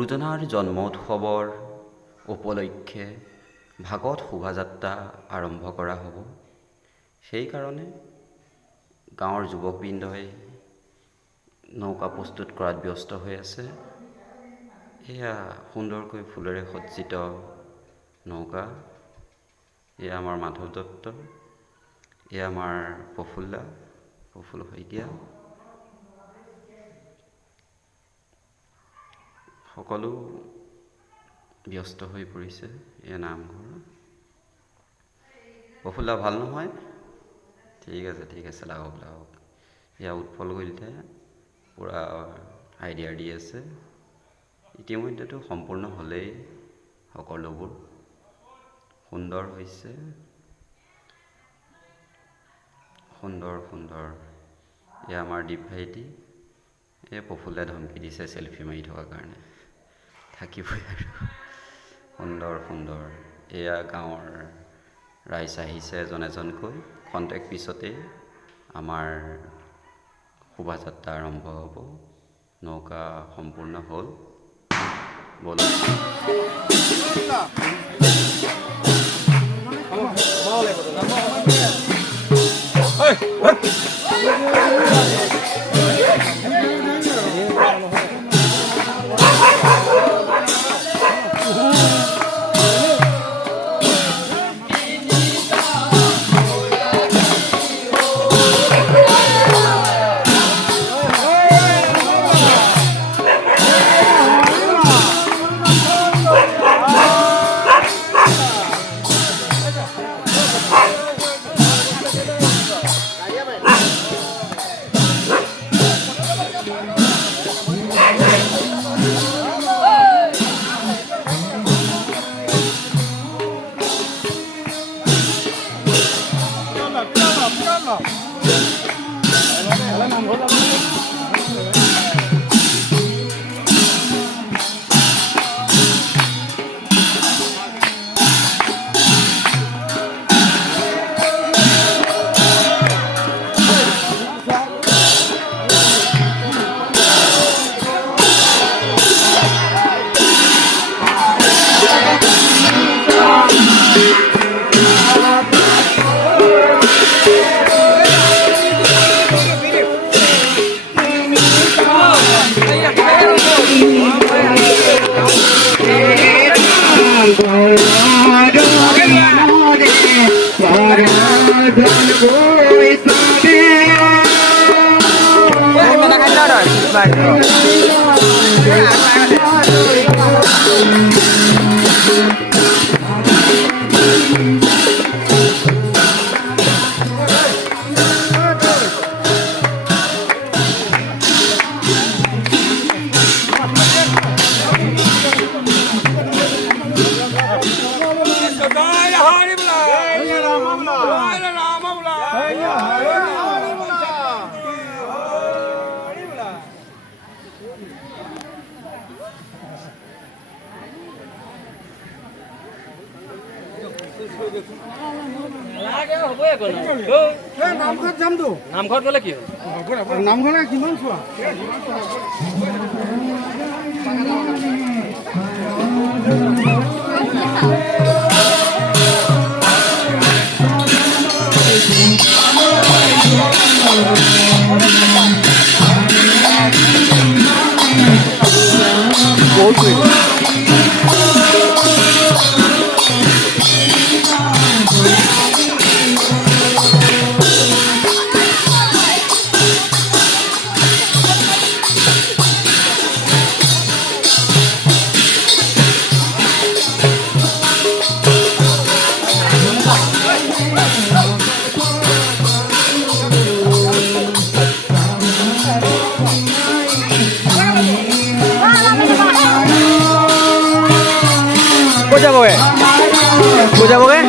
গুৰুজনাৰ জন্ম উৎসৱৰ উপলক্ষে ভাগৱত শোভাযাত্ৰা আৰম্ভ কৰা হ'ব। সেইকাৰণে গাঁৱৰ যুৱকবৃন্দই নৌকা প্ৰস্তুত কৰাত ব্যস্ত হৈ আছে। এয়া সুন্দৰকৈ ফুলেৰে সজ্জিত নৌকা। এয়া আমাৰ মাধৱ দত্ত, এয়া আমাৰ প্ৰফুল্ল শইকীয়া। সকলো ব্যস্ত হৈ পৰিছে। এয়া নামঘৰ। প্ৰফুল্ল ভাল নহয়? ঠিক আছে লাগক। এয়া উৎপল কলিতাই পূৰা আইডিয়া দি আছে। ইতিমধ্যেতো সম্পূৰ্ণ হ'লেই সকলোবোৰ সুন্দৰ হৈছে। সুন্দৰ। এয়া আমাৰ দীপ ভাইটি। এই প্ৰফুল্লে ধমকি দিছে চেলফি মাৰি থকাৰ কাৰণে। থাকিবই আৰু। সুন্দৰ। এয়া গাঁৱৰ ৰাইজ আহিছে এজন এজনকৈ। খন্তেক পিছতেই আমাৰ শোভাযাত্ৰা আৰম্ভ হ'ব। নৌকা সম্পূৰ্ণ হ'ল। বলক। নামঘৰত যামতো। নামঘৰত গ'লে কি হ'ল? নামঘৰলৈ কিমান চোৱা? Cô chào mọi người.